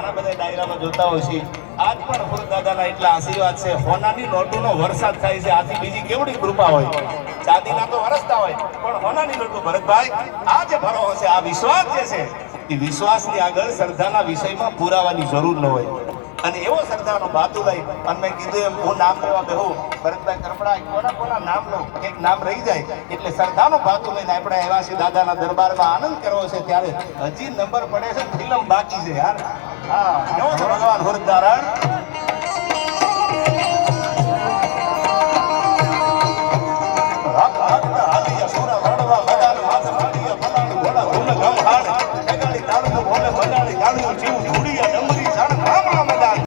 ઘણા બધા ડાયરામાં જોતા હોય છે આજ પણ ખુદ દાદાના એટલા આશીર્વાદ છે હોનાની નોટોનો વરસાદ થાય છે આથી બીજી કેવડી કૃપા હોય ચાંદીના તો વરસતા હોય પણ હોનાની નોટો ભરતભાઈ આ જે ભરો છે આ વિશ્વાસ જે છે એ વિશ્વાસની આગળ શ્રદ્ધાના વિષયમાં પુરાવાની જરૂર ન હોય અને એવો શ્રદ્ધાનો ભાતુ લઈ અને મેં કીધું એમ હું નામ લેવા બેહું ભરતભાઈ કરપડા કોના નામ લો એક નામ રહી જાય એટલે શ્રદ્ધાનો ભાતુ લઈને આપણે એવા છે દાદાના દરબારમાં આનંદ કરવો છે ત્યારે હજી નંબર પડે છે ફિલ્મ બાકી છે યાર હા કેવો છે ભગવાન હુરધારણ